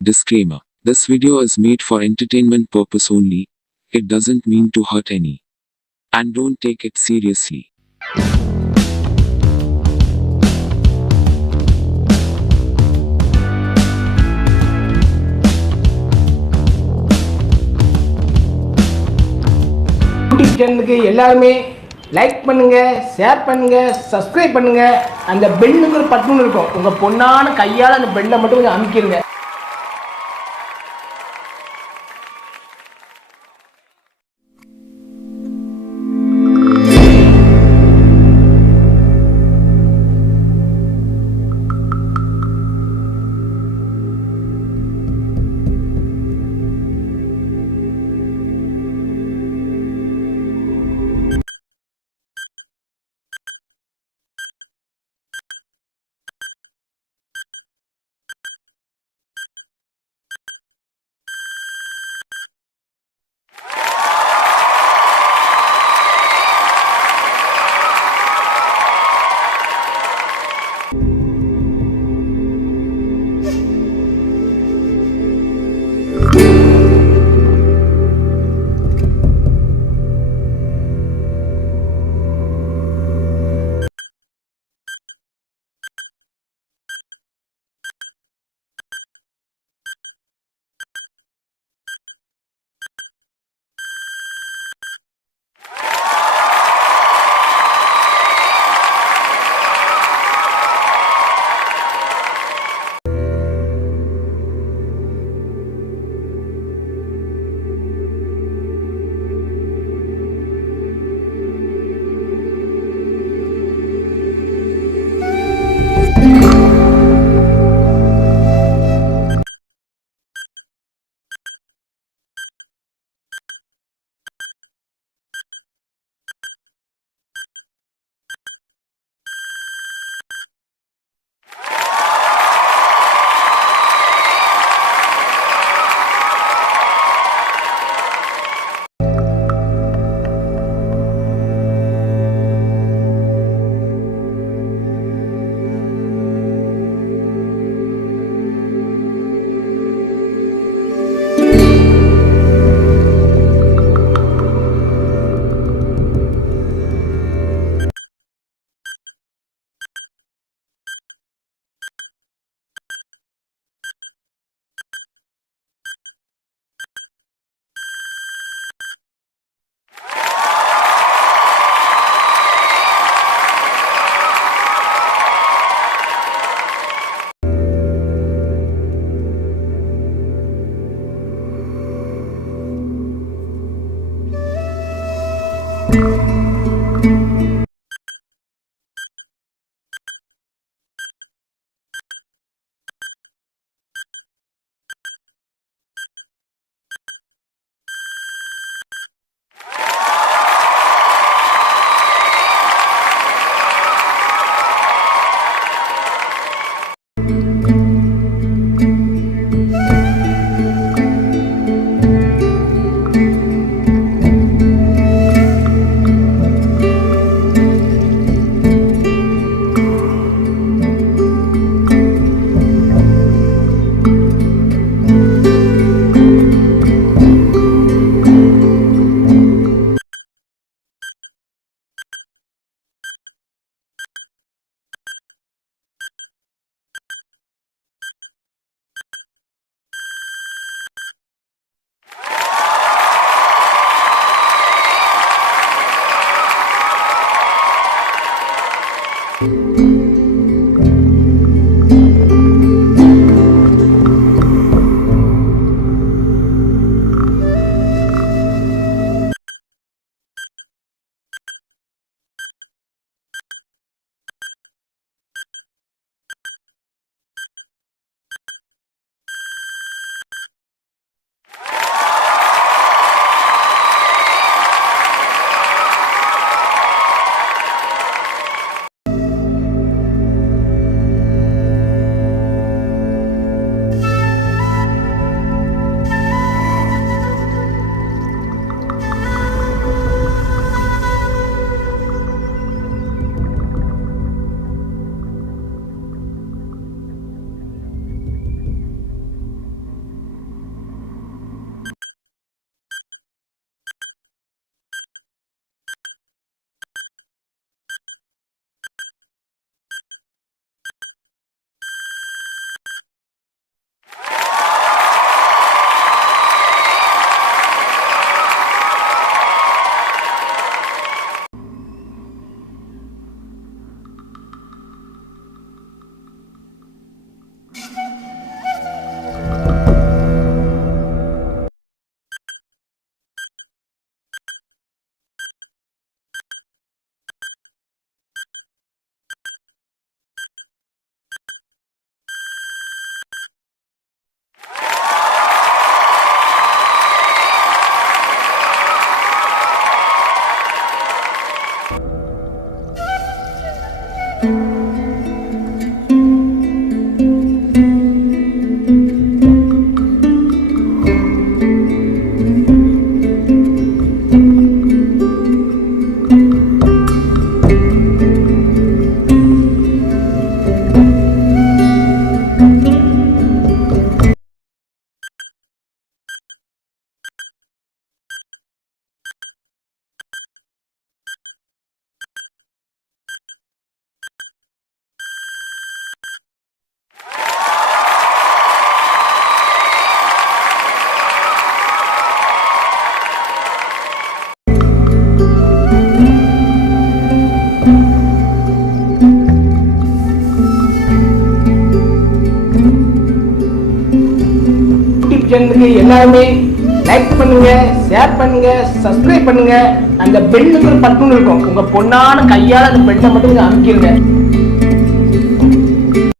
Disclaimer. This video is made for entertainment purpose only. It doesn't mean to hurt any. And don't take it seriously. YouTube சேனலுக்கு எல்லாருமே like பண்ணுங்க share பண்ணுங்க subscribe பண்ணுங்க அந்த பெல்லுங்கிற button இருக்கும் உங்க பொண்ணான கையால் அந்த பெல்லை மட்டும் கொஞ்சம் அமைக்கிருங்க சேனலுக்கு எல்லாருமே லைக் பண்ணுங்க ஷேர் பண்ணுங்க சப்ஸ்கிரைப் பண்ணுங்க. அந்த பெல்லுங்கிற பட்டுன்னு இருக்கும். உங்க பொண்ணான கையால அந்த பெல்லை மட்டும் கொஞ்சம் அமைக்கிருங்க.